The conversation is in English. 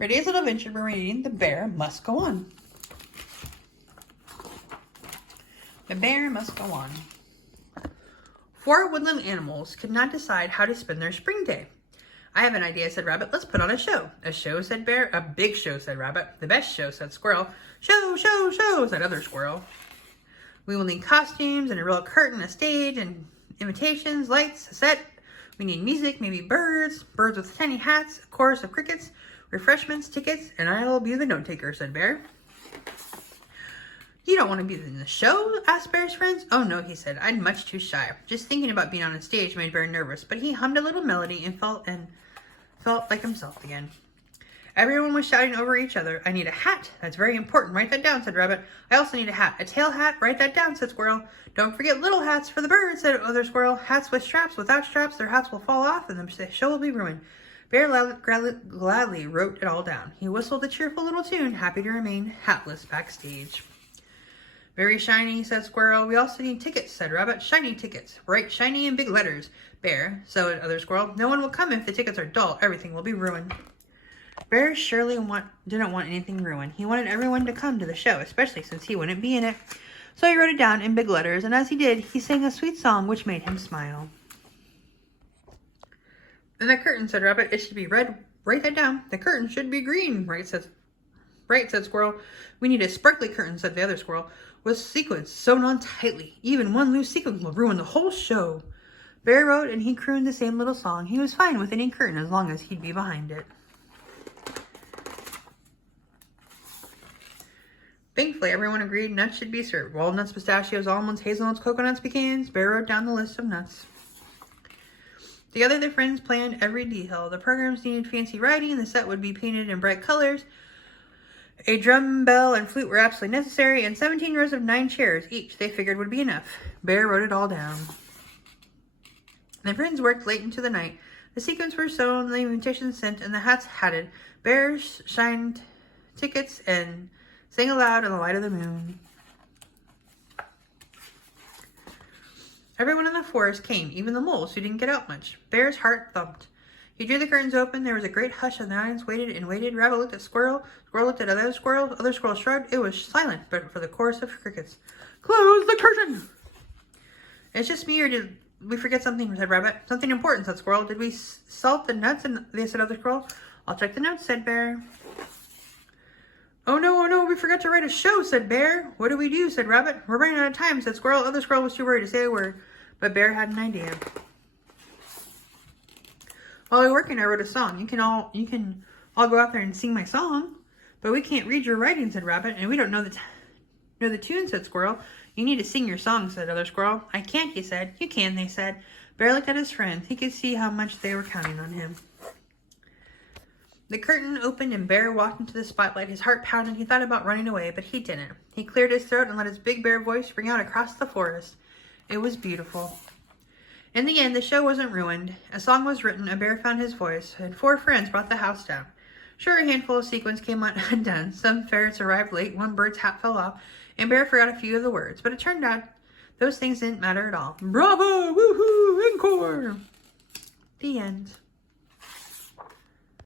Today's little adventure we're reading The Bear Must Go On. The Bear Must Go On. 4 woodland animals could not decide how to spend their spring day. I have an idea, said Rabbit. Let's put on a show. A show, said Bear. A big show, said Rabbit. The best show, said Squirrel. Show, show, show, said other Squirrel. We will need costumes and a real curtain, a stage, and invitations, lights, a set. We need music, maybe birds with tiny hats, a chorus of crickets, refreshments, tickets, and I'll be the note taker, said Bear. You don't want to be in the show? Asked Bear's friends. Oh no, he said. I'm much too shy. Just thinking about being on a stage made Bear nervous, but he hummed a little melody and felt like himself again. Everyone was shouting over each other. I need a hat. That's very important. Write that down, said Rabbit. I also need a hat. A tail hat. Write that down, said Squirrel. Don't forget little hats for the birds, said other Squirrel. Hats with straps. Without straps, their hats will fall off and the show will be ruined. Bear gladly wrote it all down. He whistled a cheerful little tune, happy to remain hatless backstage. Very shiny, said Squirrel. We also need tickets, said Rabbit. Shiny tickets. Bright, shiny, and big letters. Bear, said other Squirrel. No one will come if the tickets are dull. Everything will be ruined. Bear surely didn't want anything ruined. He wanted everyone to come to the show, especially since he wouldn't be in it. So he wrote it down in big letters, and as he did, he sang a sweet song which made him smile. And the curtain, said Rabbit. It should be red. Write that down. The curtain should be green, right, said Squirrel. We need a sparkly curtain, said the other Squirrel, with sequins sewn on tightly. Even one loose sequin will ruin the whole show. Bear wrote, and he crooned the same little song. He was fine with any curtain as long as he'd be behind it. Thankfully, everyone agreed nuts should be served. Walnuts, pistachios, almonds, hazelnuts, coconuts, pecans. Bear wrote down the list of nuts. Together, the friends planned every detail. The programs needed fancy writing. The set would be painted in bright colors. A drum, bell, and flute were absolutely necessary, and 17 rows of 9 chairs each they figured would be enough. Bear wrote it all down. The friends worked late into the night. The sequins were sewn, the invitations sent, and the hats hatted. Bear shined tickets and sang aloud in the light of the moon. Everyone in the forest came, even the moles, who didn't get out much. Bear's heart thumped. He drew the curtains open. There was a great hush, and the audience waited and waited. Rabbit looked at Squirrel. Squirrel looked at other Squirrel. Other Squirrel shrugged. It was silent, but for the chorus of crickets. Close the curtain! It's just me, or did we forget something, said Rabbit. Something important, said Squirrel. Did we salt the nuts? And they said other Squirrel. I'll check the notes, said Bear. Oh no, we forgot to write a show, said Bear. What do we do, said Rabbit. We're running out of time, said Squirrel. Other Squirrel was too worried to say a word, but Bear had an idea. While we were working, I wrote a song. You can all go out there and sing my song, but we can't read your writing, said Rabbit, and we don't know the tune, said Squirrel. You need to sing your song, said other Squirrel. I can't, he said. You can, they said. Bear looked at his friends. He could see how much they were counting on him. The curtain opened and Bear walked into the spotlight. His heart pounded. He thought about running away, but he didn't. He cleared his throat and let his big bear voice ring out across the forest. It was beautiful. In the end, the show wasn't ruined. A song was written, a bear found his voice, and 4 friends brought the house down. Sure, a handful of sequins came undone. Some ferrets arrived late, one bird's hat fell off, and Bear forgot a few of the words. But it turned out those things didn't matter at all. Bravo! Woohoo! Encore! The end.